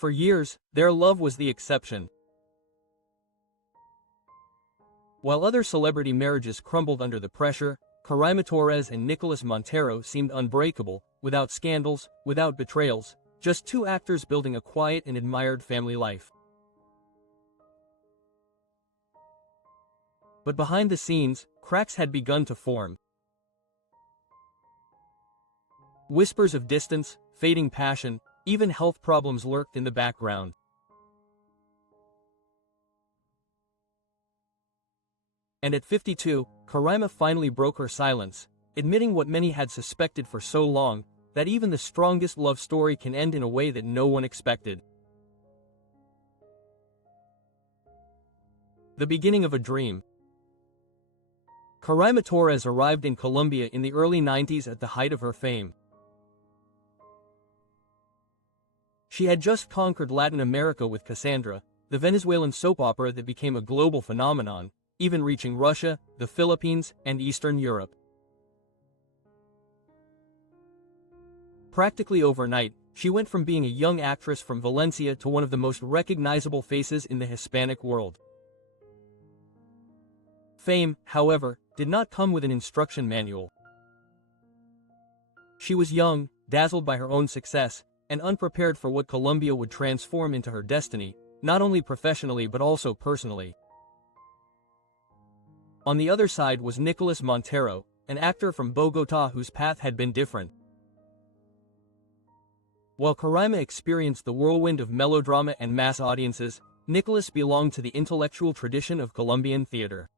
For years, their love was the exception. While other celebrity marriages crumbled under the pressure, Coraima Torres and Nicolas Montero seemed unbreakable, without scandals, without betrayals, just two actors building a quiet and admired family life. But behind the scenes, cracks had begun to form. Whispers of distance, fading passion, even health problems lurked in the background. And at 52, Coraima finally broke her silence, admitting what many had suspected for so long, that even the strongest love story can end in a way that no one expected. The beginning of a dream. Coraima Torres arrived in Colombia in the early 90s at the height of her fame. She had just conquered Latin America with Cassandra, the Venezuelan soap opera that became a global phenomenon, even reaching Russia, the Philippines, and Eastern Europe. Practically overnight, she went from being a young actress from Valencia to one of the most recognizable faces in the Hispanic world. Fame, however, did not come with an instruction manual. She was young, dazzled by her own success, and unprepared for what Colombia would transform into her destiny, not only professionally but also personally. On the other side was Nicolas Montero, an actor from Bogotá whose path had been different. While Coraima experienced the whirlwind of melodrama and mass audiences, Nicolas belonged to the intellectual tradition of Colombian theater.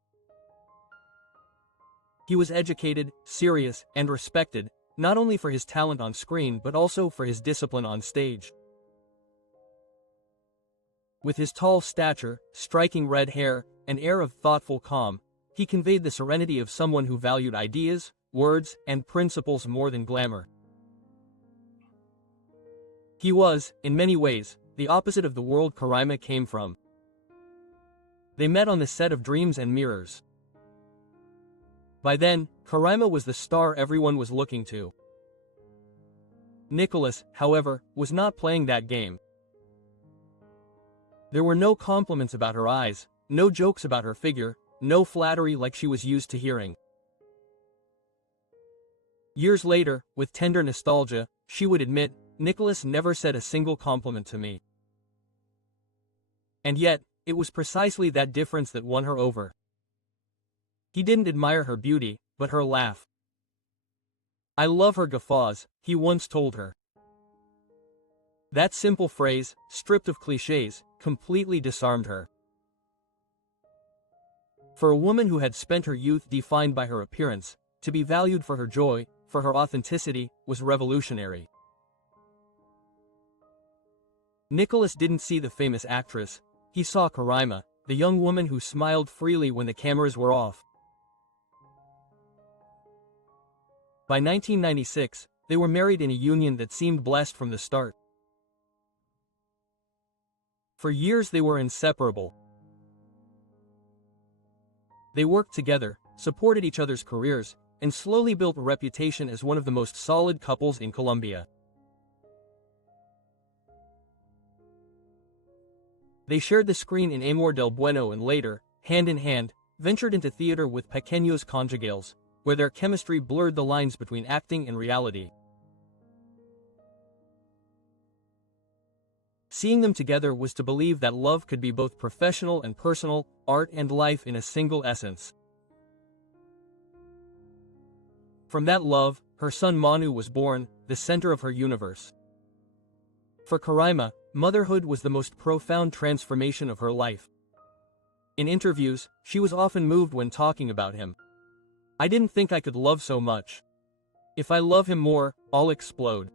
He was educated, serious, and respected, not only for his talent on screen but also for his discipline on stage. With his tall stature, striking red hair, and air of thoughtful calm, he conveyed the serenity of someone who valued ideas, words, and principles more than glamour. He was, in many ways, the opposite of the world Coraima came from. They met on the set of Dreams and Mirrors. By then, Coraima was the star everyone was looking to. Nicolas, however, was not playing that game. There were no compliments about her eyes, no jokes about her figure, no flattery like she was used to hearing. Years later, with tender nostalgia, she would admit, "Nicolas never said a single compliment to me." And yet, it was precisely that difference that won her over. He didn't admire her beauty, but her laugh. "I love her guffaws," he once told her. That simple phrase, stripped of clichés, completely disarmed her. For a woman who had spent her youth defined by her appearance, to be valued for her joy, for her authenticity, was revolutionary. Nicolas didn't see the famous actress, he saw Coraima, the young woman who smiled freely when the cameras were off. By 1996, they were married in a union that seemed blessed from the start. For years they were inseparable. They worked together, supported each other's careers, and slowly built a reputation as one of the most solid couples in Colombia. They shared the screen in Amor del Bueno and later, hand in hand, ventured into theater with Pequeños Conjugales, where their chemistry blurred the lines between acting and reality. Seeing them together was to believe that love could be both professional and personal, art and life in a single essence. From that love, her son Manu was born, the center of her universe. For Coraima, motherhood was the most profound transformation of her life. In interviews, she was often moved when talking about him. "I didn't think I could love so much. If I love him more, I'll explode,"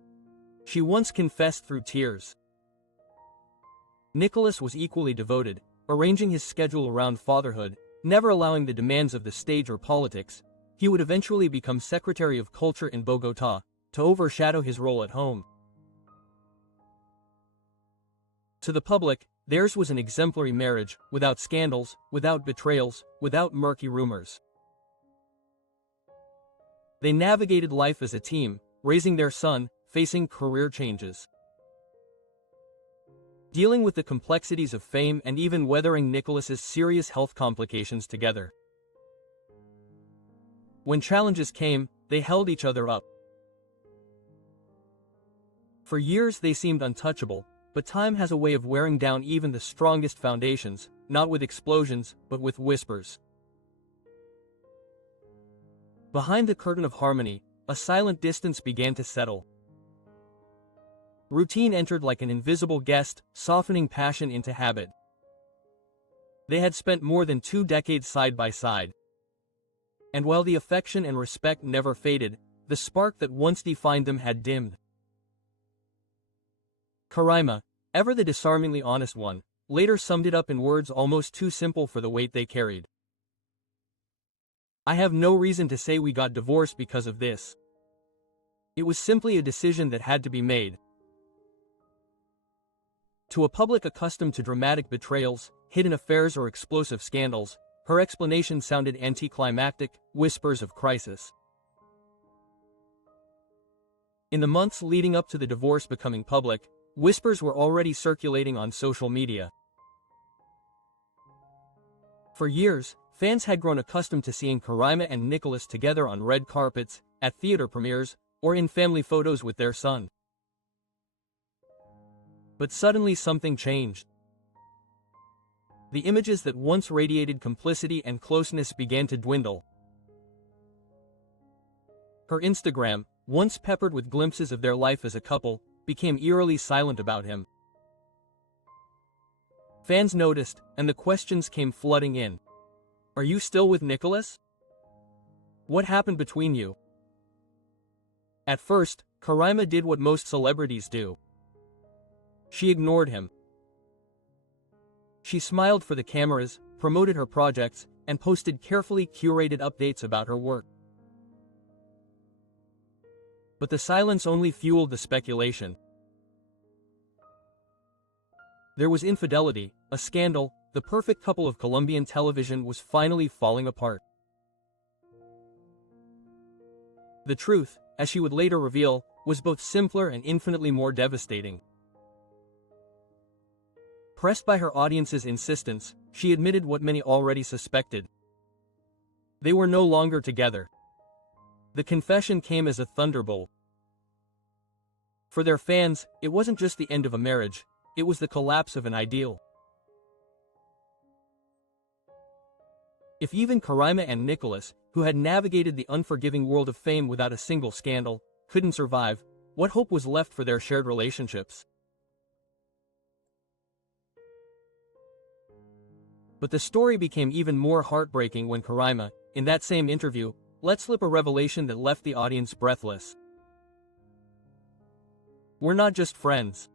she once confessed through tears. Nicolas was equally devoted, arranging his schedule around fatherhood, never allowing the demands of the stage or politics. He would eventually become Secretary of Culture in Bogotá, to overshadow his role at home. To the public, theirs was an exemplary marriage, without scandals, without betrayals, without murky rumors. They navigated life as a team, raising their son, facing career changes. dealing with the complexities of fame and even weathering Nicholas's serious health complications together. When challenges came, they held each other up. For years they seemed untouchable, but time has a way of wearing down even the strongest foundations, not with explosions, but with whispers. Behind the curtain of harmony, a silent distance began to settle. Routine entered like an invisible guest, softening passion into habit. They had spent more than 2 decades side by side. And while the affection and respect never faded, the spark that once defined them had dimmed. Coraima, ever the disarmingly honest one, later summed it up in words almost too simple for the weight they carried. "I have no reason to say we got divorced because of this. It was simply a decision that had to be made." To a public accustomed to dramatic betrayals, hidden affairs or explosive scandals, her explanation sounded anticlimactic, whispers of crisis. In the months leading up to the divorce becoming public, whispers were already circulating on social media. For years, fans had grown accustomed to seeing Coraima and Nicholas together on red carpets, at theater premieres, or in family photos with their son. But suddenly something changed. The images that once radiated complicity and closeness began to dwindle. Her Instagram, once peppered with glimpses of their life as a couple, became eerily silent about him. Fans noticed, and the questions came flooding in. "Are you still with Nicholas? What happened between you?" At first, Coraima did what most celebrities do. She ignored him. She smiled for the cameras, promoted her projects, and posted carefully curated updates about her work. But the silence only fueled the speculation. There was infidelity, a scandal, the perfect couple of Colombian television was finally falling apart. The truth, as she would later reveal, was both simpler and infinitely more devastating. Pressed by her audience's insistence, she admitted what many already suspected. They were no longer together. The confession came as a thunderbolt. For their fans, it wasn't just the end of a marriage, it was the collapse of an ideal. If even Coraima and Nicholas, who had navigated the unforgiving world of fame without a single scandal, couldn't survive, what hope was left for their shared relationships? But the story became even more heartbreaking when Coraima, in that same interview, let slip a revelation that left the audience breathless. "We're not just friends.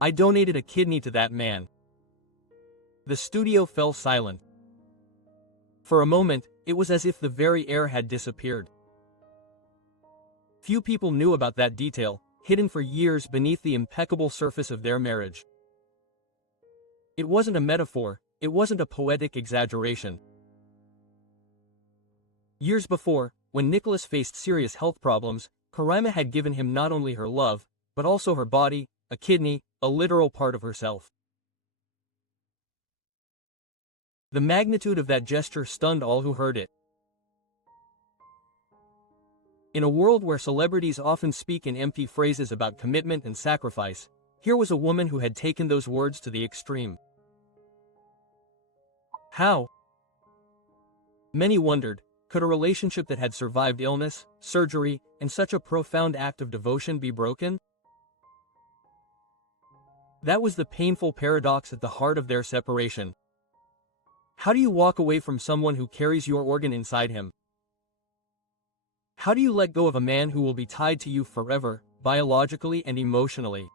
I donated a kidney to that man." The studio fell silent. For a moment, it was as if the very air had disappeared. Few people knew about that detail, hidden for years beneath the impeccable surface of their marriage. It wasn't a metaphor. It wasn't a poetic exaggeration. Years before, when Nicholas faced serious health problems, Coraima had given him not only her love, but also her body, a kidney, a literal part of herself. The magnitude of that gesture stunned all who heard it. In a world where celebrities often speak in empty phrases about commitment and sacrifice, here was a woman who had taken those words to the extreme. How? Many wondered, could a relationship that had survived illness, surgery, and such a profound act of devotion be broken? That was the painful paradox at the heart of their separation. How do you walk away from someone who carries your organ inside him? How do you let go of a man who will be tied to you forever, biologically and emotionally?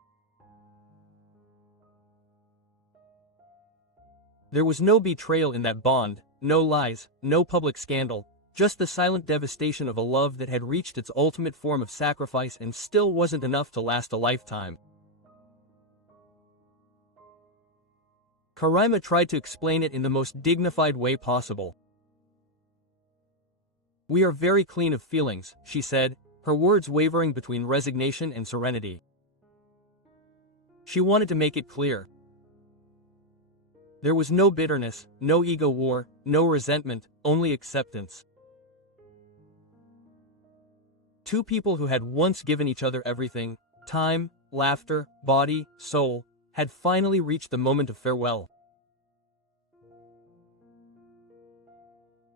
There was no betrayal in that bond, no lies, no public scandal, just the silent devastation of a love that had reached its ultimate form of sacrifice and still wasn't enough to last a lifetime. Coraima tried to explain it in the most dignified way possible. "We are very clean of feelings," she said, her words wavering between resignation and serenity. She wanted to make it clear, There was no bitterness, no ego war, no resentment, only acceptance. Two people who had once given each other everything, time, laughter, body, soul, had finally reached the moment of farewell.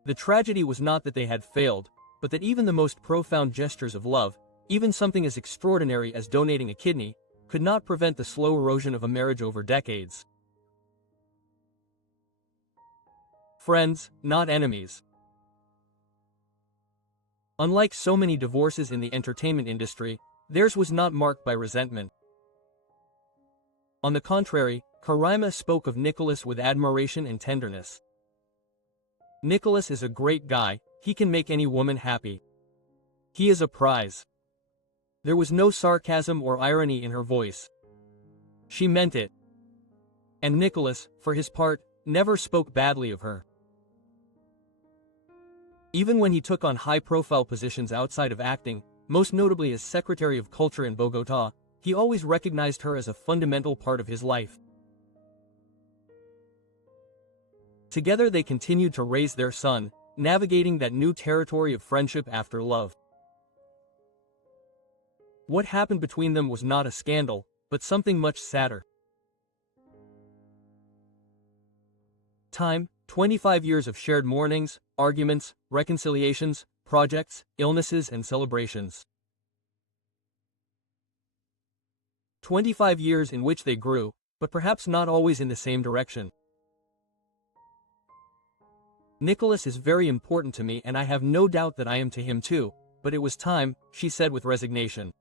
The tragedy was not that they had failed, but that even the most profound gestures of love, even something as extraordinary as donating a kidney, could not prevent the slow erosion of a marriage over decades. Friends, not enemies. Unlike so many divorces in the entertainment industry, theirs was not marked by resentment. On the contrary, Coraima spoke of Nicholas with admiration and tenderness. Nicholas is a great guy, he can make any woman happy. He is a prize. There was no sarcasm or irony in her voice. She meant it. And Nicholas, for his part, never spoke badly of her. Even when he took on high-profile positions outside of acting, most notably as Secretary of Culture in Bogotá, he always recognized her as a fundamental part of his life. Together they continued to raise their son, navigating that new territory of friendship after love. What happened between them was not a scandal, but something much sadder. Time, 25 years of shared mournings, arguments, reconciliations, projects, illnesses and celebrations. 25 years in which they grew, but perhaps not always in the same direction. Nicholas is very important to me and I have no doubt that I am to him too, but it was time, she said with resignation.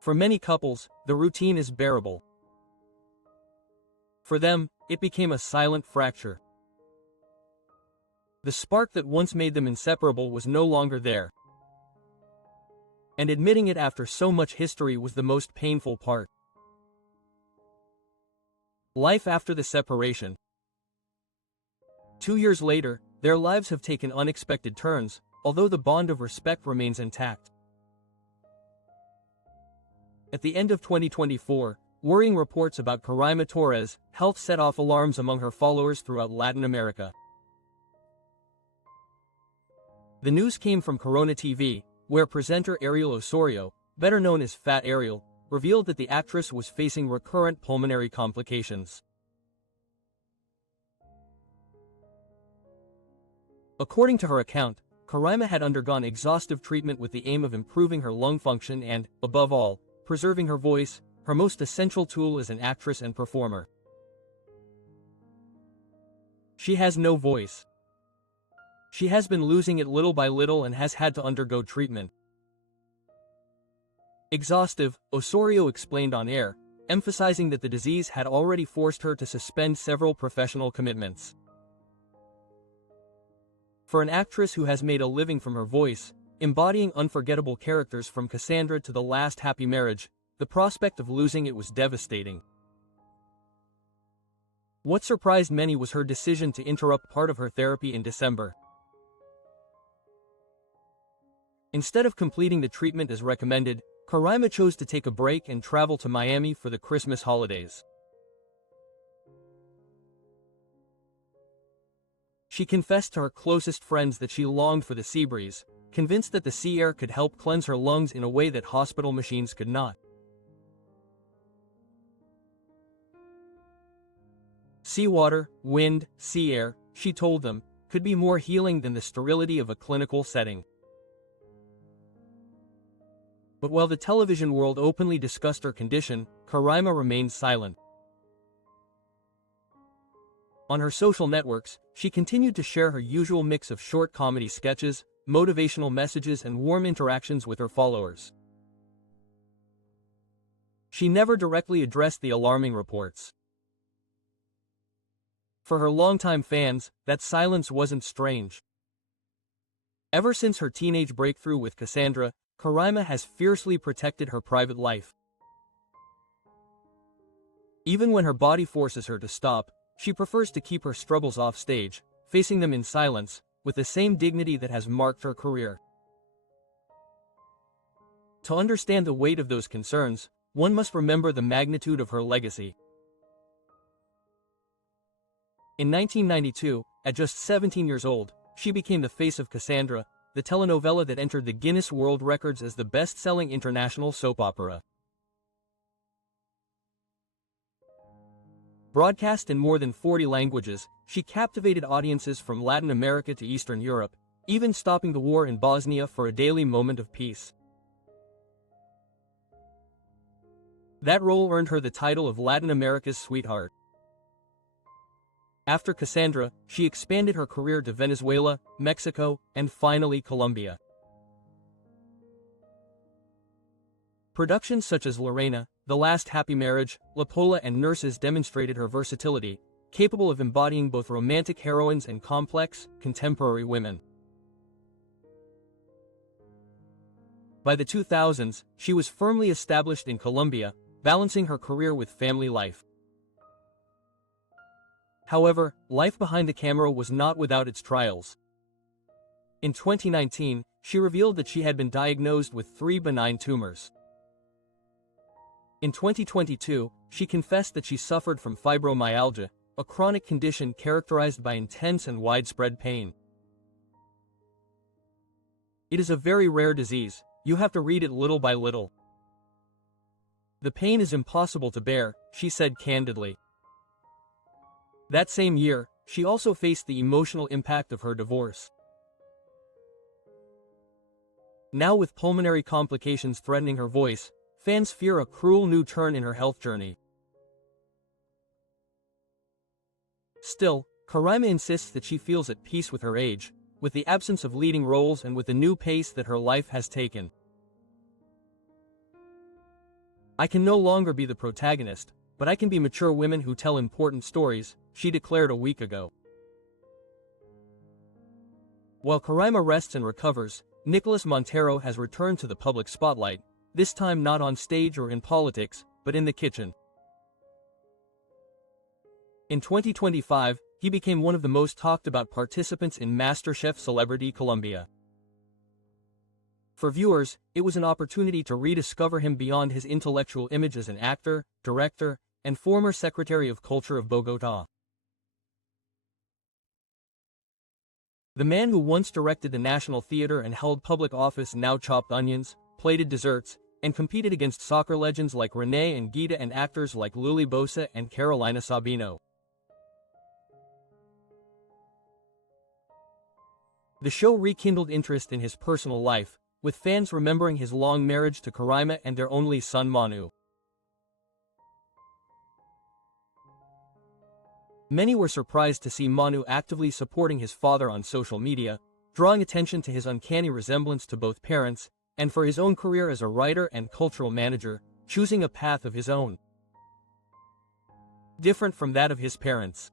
For many couples, the routine is bearable. For them, it became a silent fracture. The spark that once made them inseparable was no longer there. And admitting it after so much history was the most painful part. Life after the separation. 2 years later, their lives have taken unexpected turns, although the bond of respect remains intact. At the end of 2024, worrying reports about Coraima Torres' health set off alarms among her followers throughout Latin America. The news came from Corona TV, where presenter Ariel Osorio, better known as Fat Ariel, revealed that the actress was facing recurrent pulmonary complications. According to her account, Coraima had undergone exhaustive treatment with the aim of improving her lung function and, above all, preserving her voice, her most essential tool as an actress and performer. She has no voice. She has been losing it little by little and has had to undergo treatment. Exhaustive, Osorio explained on air, emphasizing that the disease had already forced her to suspend several professional commitments. For an actress who has made a living from her voice, embodying unforgettable characters from Cassandra to The Last Happy Marriage, the prospect of losing it was devastating. What surprised many was her decision to interrupt part of her therapy in December. Instead of completing the treatment as recommended, Coraima chose to take a break and travel to Miami for the Christmas holidays. She confessed to her closest friends that she longed for the sea breeze, convinced that the sea air could help cleanse her lungs in a way that hospital machines could not. Seawater, wind, sea air, she told them, could be more healing than the sterility of a clinical setting. But while the television world openly discussed her condition, Coraima remained silent. On her social networks, she continued to share her usual mix of short comedy sketches, motivational messages and warm interactions with her followers. She never directly addressed the alarming reports. For her longtime fans, that silence wasn't strange. Ever since her teenage breakthrough with Cassandra, Coraima has fiercely protected her private life. Even when her body forces her to stop, she prefers to keep her struggles off stage, facing them in silence, with the same dignity that has marked her career. To understand the weight of those concerns, one must remember the magnitude of her legacy. In 1992, at just 17 years old, she became the face of Cassandra, the telenovela that entered the Guinness World Records as the best-selling international soap opera. Broadcast in more than 40 languages, she captivated audiences from Latin America to Eastern Europe, even stopping the war in Bosnia for a daily moment of peace. That role earned her the title of Latin America's sweetheart. After Cassandra, she expanded her career to Venezuela, Mexico, and finally Colombia. Productions such as Lorena, The Last Happy Marriage, La Pola and Nurses demonstrated her versatility, capable of embodying both romantic heroines and complex, contemporary women. By the 2000s, she was firmly established in Colombia, balancing her career with family life. However, life behind the camera was not without its trials. In 2019, she revealed that she had been diagnosed with 3 benign tumors. In 2022, she confessed that she suffered from fibromyalgia, a chronic condition characterized by intense and widespread pain. It is a very rare disease. You have to read it little by little. The pain is impossible to bear, she said candidly. That same year, she also faced the emotional impact of her divorce. Now with pulmonary complications threatening her voice, fans fear a cruel new turn in her health journey. Still, Coraima insists that she feels at peace with her age, with the absence of leading roles and with the new pace that her life has taken. I can no longer be the protagonist, but I can be mature women who tell important stories, she declared a week ago. While Coraima rests and recovers, Nicolas Montero has returned to the public spotlight, this time not on stage or in politics, but in the kitchen. In 2025, he became one of the most talked about participants in MasterChef Celebrity Colombia. For viewers, it was an opportunity to rediscover him beyond his intellectual image as an actor, director, and former Secretary of Culture of Bogotá. The man who once directed the National Theater and held public office now chopped onions, plated desserts, and competed against soccer legends like René and Guida and actors like Luli Bosa and Carolina Sabino. The show rekindled interest in his personal life, with fans remembering his long marriage to Coraima and their only son Manu. Many were surprised to see Manu actively supporting his father on social media, drawing attention to his uncanny resemblance to both parents, and for his own career as a writer and cultural manager, choosing a path of his own, different from that of his parents.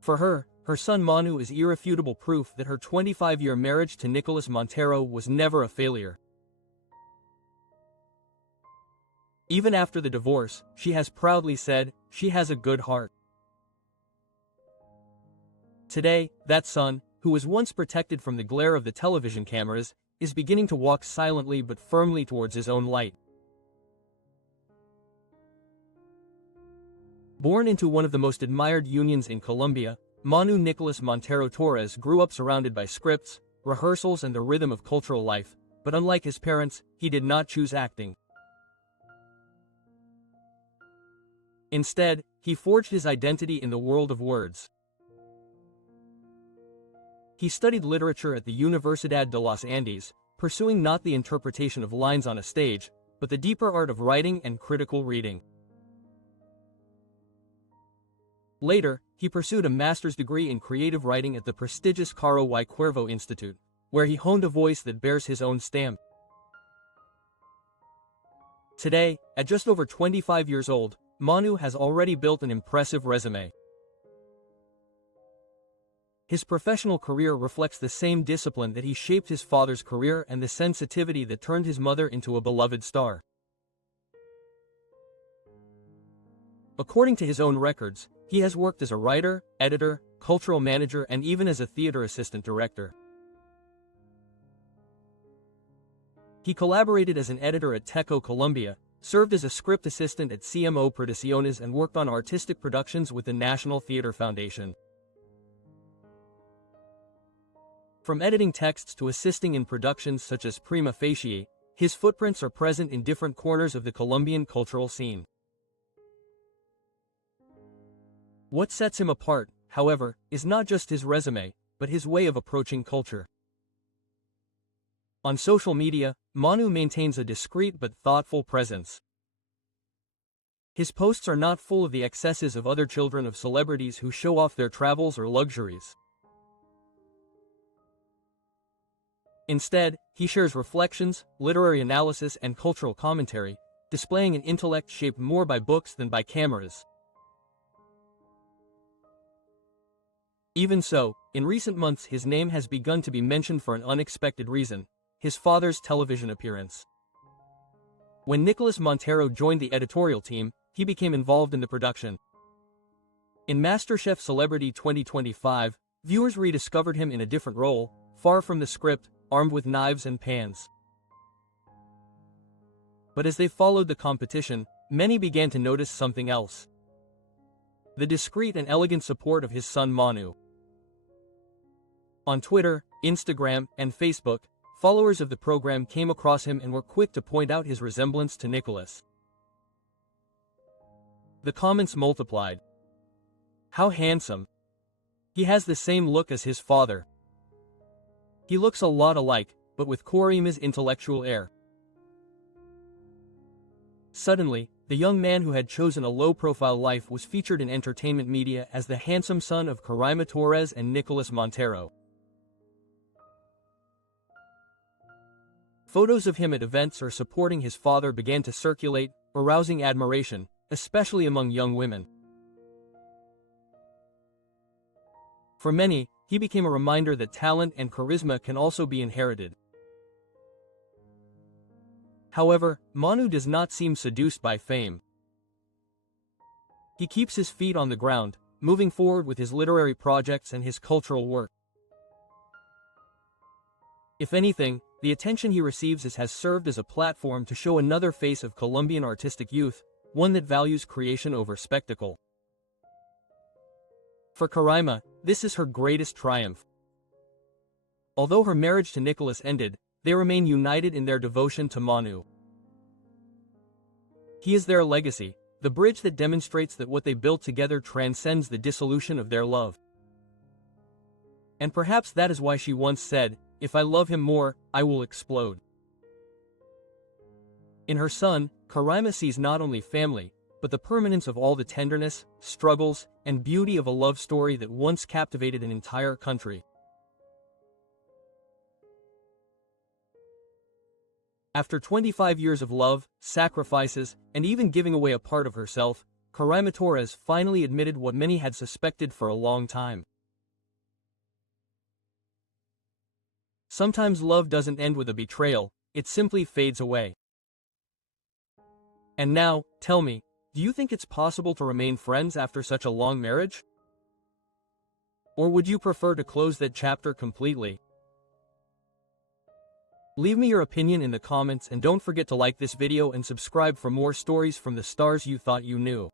For her, her son Manu is irrefutable proof that her 25-year marriage to Nicolas Montero was never a failure. Even after the divorce, she has proudly said, she has a good heart. Today, that son, who was once protected from the glare of the television cameras, is beginning to walk silently but firmly towards his own light. Born into one of the most admired unions in Colombia, Manu Nicolas Montero Torres grew up surrounded by scripts, rehearsals and the rhythm of cultural life, but unlike his parents, he did not choose acting. Instead, he forged his identity in the world of words. He studied literature at the Universidad de los Andes, pursuing not the interpretation of lines on a stage, but the deeper art of writing and critical reading. Later, he pursued a master's degree in creative writing at the prestigious Caro y Cuervo Institute, where he honed a voice that bears his own stamp. Today, at just over 25 years old, Manu has already built an impressive resume. His professional career reflects the same discipline that he shaped his father's career and the sensitivity that turned his mother into a beloved star. According to his own records, he has worked as a writer, editor, cultural manager and even as a theater assistant director. He collaborated as an editor at Teco Colombia, served as a script assistant at CMO Producciones and worked on artistic productions with the National Theatre Foundation. From editing texts to assisting in productions such as Prima Facie, his footprints are present in different corners of the Colombian cultural scene. What sets him apart, however, is not just his resume, but his way of approaching culture. On social media, Manu maintains a discreet but thoughtful presence. His posts are not full of the excesses of other children of celebrities who show off their travels or luxuries. Instead, he shares reflections, literary analysis, and cultural commentary, displaying an intellect shaped more by books than by cameras. Even so, in recent months his name has begun to be mentioned for an unexpected reason: his father's television appearance. When Nicolas Montero joined the editorial team, he became involved in the production. In MasterChef Celebrity 2025, viewers rediscovered him in a different role, far from the script, armed with knives and pans. But as they followed the competition, many began to notice something else: the discreet and elegant support of his son Manu. On Twitter, Instagram, and Facebook, followers of the program came across him and were quick to point out his resemblance to Nicolas. The comments multiplied. "How handsome! He has the same look as his father. He looks a lot alike, but with Coraima's intellectual air." Suddenly, the young man who had chosen a low-profile life was featured in entertainment media as the handsome son of Coraima Torres and Nicolas Montero. Photos of him at events or supporting his father began to circulate, arousing admiration, especially among young women. For many, he became a reminder that talent and charisma can also be inherited. However, Manu does not seem seduced by fame. He keeps his feet on the ground, moving forward with his literary projects and his cultural work. If anything, the attention he receives has served as a platform to show another face of Colombian artistic youth, one that values creation over spectacle. For Coraima, this is her greatest triumph. Although her marriage to Nicolas ended, they remain united in their devotion to Manu. He is their legacy, the bridge that demonstrates that what they built together transcends the dissolution of their love. And perhaps that is why she once said, "If I love him more, I will explode." In her son, Coraima sees not only family, but the permanence of all the tenderness, struggles, and beauty of a love story that once captivated an entire country. After 25 years of love, sacrifices, and even giving away a part of herself, Coraima Torres finally admitted what many had suspected for a long time. Sometimes love doesn't end with a betrayal, it simply fades away. And now, tell me, do you think it's possible to remain friends after such a long marriage? Or would you prefer to close that chapter completely? Leave me your opinion in the comments and don't forget to like this video and subscribe for more stories from the stars you thought you knew.